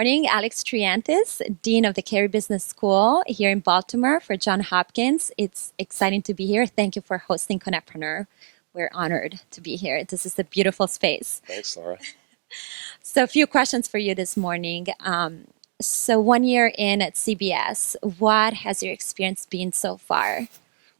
morning. Alex Triantis, Dean of the Carey Business School here in Baltimore for John Hopkins. It's exciting to be here. Thank you for hosting CONNECTpreneur. We're honored to be here. This is a beautiful space. Thanks, Laura. So a few questions for you this morning. So 1 year in at CBS, what has your experience been so far?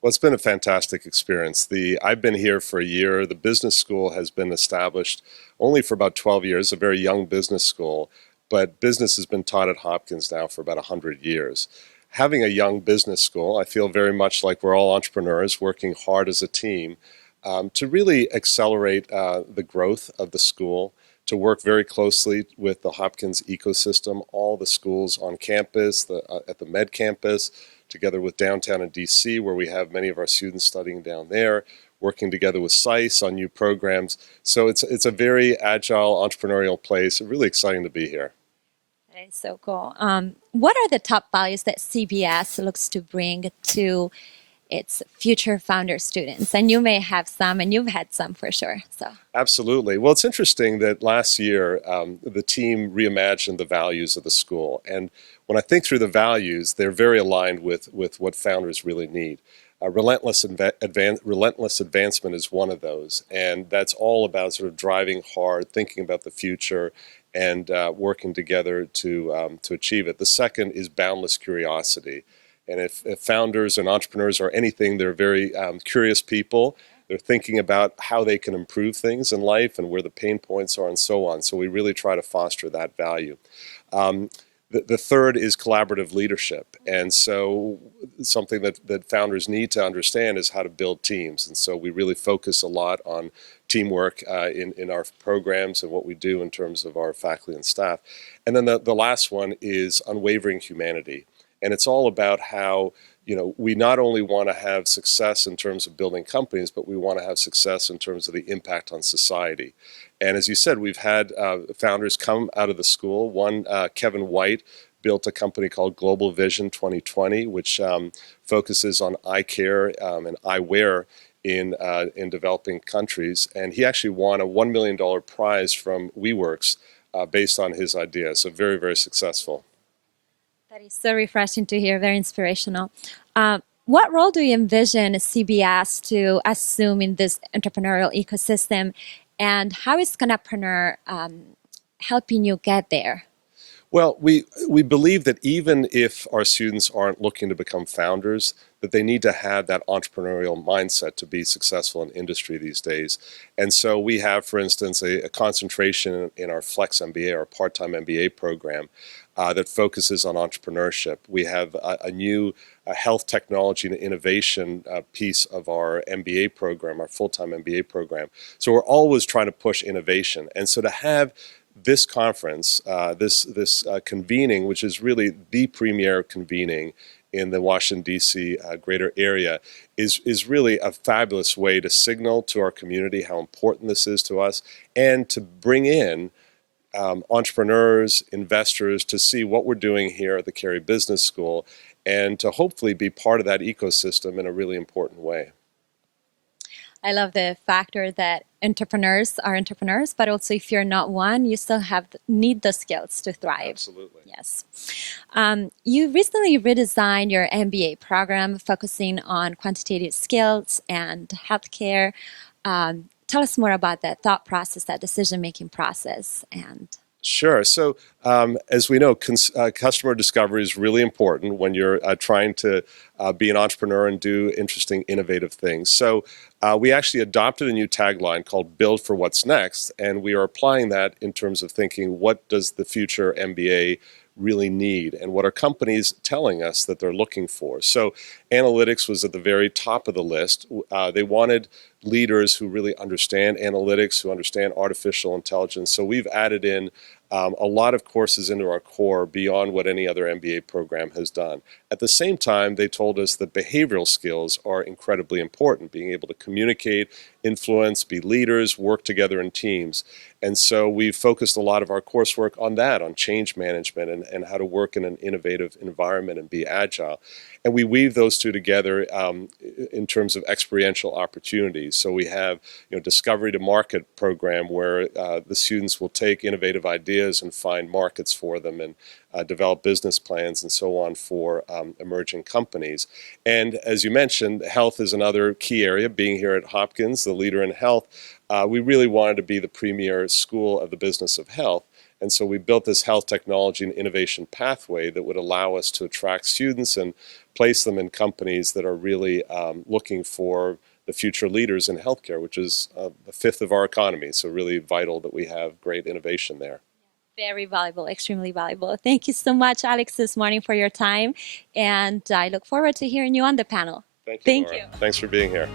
Well, it's been a fantastic experience. I've been here for a year. The business school has been established only for about 12 years, a very young business school, but business has been taught at Hopkins now for about 100 years. Having a young business school, I feel very much like we're all entrepreneurs working hard as a team to really accelerate the growth of the school, to work very closely with the Hopkins ecosystem, all the schools on campus, at the Med campus, together with downtown in DC, where we have many of our students studying down there, working together with SICE on new programs. So it's a very agile, entrepreneurial place. Really exciting to be here. That is so cool. What are the top values that CBS looks to bring to its future founder students? And you may have some, and you've had some for sure. So absolutely. Well, it's interesting that last year the team reimagined the values of the school. And when I think through the values, they're very aligned with what founders really need. Relentless advancement is one of those. And that's all about sort of driving hard, thinking about the future, and working together to achieve it. The second is boundless curiosity. And if founders and entrepreneurs are anything, they're very curious people. They're thinking about how they can improve things in life and where the pain points are and so on. So we really try to foster that value. The third is collaborative leadership. And so something that founders need to understand is how to build teams. And so we really focus a lot on teamwork in our programs and what we do in terms of our faculty and staff. And then the last one is unwavering humanity. And it's all about how, we not only want to have success in terms of building companies, but we want to have success in terms of the impact on society. And as you said, we've had founders come out of the school. One, Kevin White, built a company called Global Vision 2020, which focuses on eye care and eyewear in developing countries. And he actually won a $1 million prize from WeWorks based on his idea. So very, very successful. That is so refreshing to hear, very inspirational. What role do you envision CBS to assume in this entrepreneurial ecosystem, and how is CONNECTpreneur helping you get there? Well, we believe that even if our students aren't looking to become founders, that they need to have that entrepreneurial mindset to be successful in industry these days. And so we have, for instance, a concentration in our Flex MBA, our part-time MBA program, that focuses on entrepreneurship. We have a new health technology and innovation piece of our MBA program, our full-time MBA program. So we're always trying to push innovation. And so to have this conference, this convening, which is really the premier convening in the Washington, D.C. Greater area, is really a fabulous way to signal to our community how important this is to us, and to bring in entrepreneurs, investors, to see what we're doing here at the Carey Business School, and to hopefully be part of that ecosystem in a really important way. I love the factor that entrepreneurs are entrepreneurs, but also if you're not one, you still need the skills to thrive. Absolutely. Yes. You recently redesigned your MBA program, focusing on quantitative skills and healthcare. Tell us more about that thought process, that decision-making process. Sure. So as we know, customer discovery is really important when you're trying to be an entrepreneur and do interesting, innovative things. So we actually adopted a new tagline called Build for What's Next, and we are applying that in terms of thinking, what does the future MBA really need, and what are companies telling us that they're looking for? So analytics was at the very top of the list. They wanted leaders who really understand analytics, who understand artificial intelligence. So we've added in a lot of courses into our core beyond what any other MBA program has done. At the same time, they told us that behavioral skills are incredibly important, being able to communicate influence, be leaders, work together in teams. And so we've focused a lot of our coursework on that, on change management and how to work in an innovative environment and be agile. And we weave those two together in terms of experiential opportunities. So we have, discovery to market program where the students will take innovative ideas and find markets for them and develop business plans and so on for emerging companies. And as you mentioned, health is another key area. Being here at Hopkins, the leader in health, we really wanted to be the premier school of the business of health. And so we built this health technology and innovation pathway that would allow us to attract students and place them in companies that are really looking for the future leaders in healthcare, which is a fifth of our economy. So really vital that we have great innovation there. Very valuable, extremely valuable. Thank you so much, Alex, this morning for your time. And I look forward to hearing you on the panel. Thank you, Thank Laura. you. Thanks for being here.